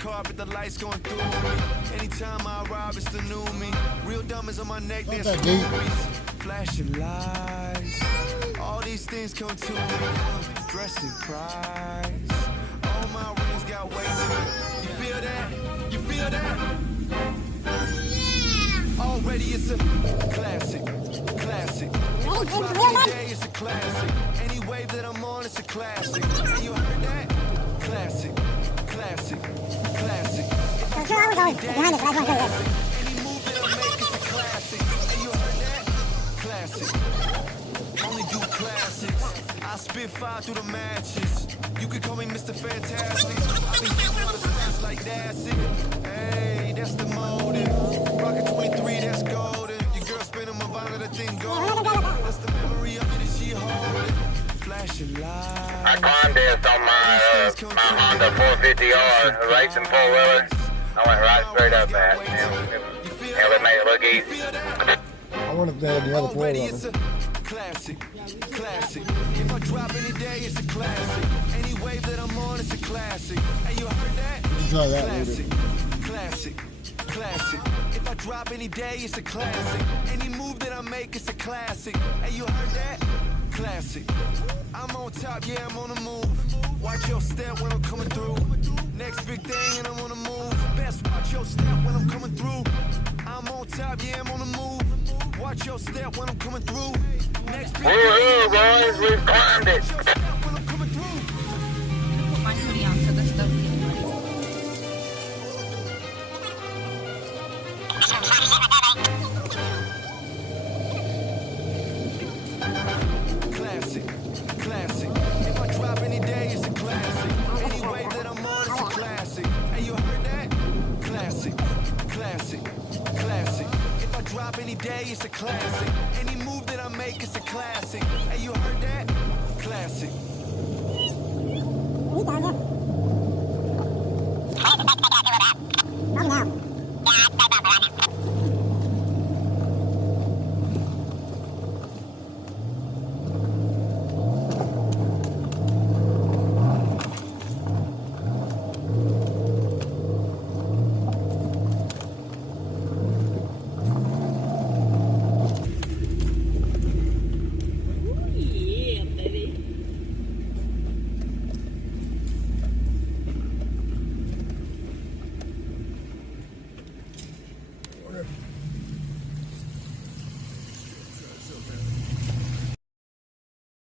carpet, the lights going through me. Anytime I arrive, it's the new me. Real diamonds on my neck, there's rubies. Flashing lights. All these things come to me. Dressed in price. All my rings got weight to it. You feel that? You feel that? Already it's a classic. Classic. If I drop any day, it's a classic. Any wave that I'm on, it's a classic. And you heard that? Classic. Classic. Classic. If I drop any day, it's a classic. Any move that I make, it's a classic. And you heard that? Classic. Only do classics. I spit fire through the matches. You could call me Mr. Fantastic. I be hitting all the spots like that's it. Hey, that's the motive. Rockin' 23, that's golden. Your girl spinning my vinyl, that thing golden. That's the memory of it that she holding. Flashing lights. I climbed this on my Honda 450R, racing four-wheeler. I went right straight up that. And it made it look easy. I wonder if they had the other four-wheeler. Classic, classic. If I drop any day, it's a classic. Any wave that I'm on, it's a classic. And you heard that? Classic, classic, classic. If I drop any day, it's a classic. Any move that I make, it's a classic. And you heard that? Classic. I'm on top, yeah, I'm on the move. Watch your step when I'm coming through. Next big thing and I'm on the move. Best watch your step when I'm coming through. I'm on top, yeah, I'm on the move. Watch your step when I'm coming through. Next big Woohoo, boys, we've climbed it. Put my hoodie on so the stuff gets classic, classic. If I drop any day, it's a classic. Any wave that I'm on, it's a classic. And you heard that? Classic, classic, classic. If I drop any day, it's a classic. Any move that I make, it's a classic. And you heard that? Classic.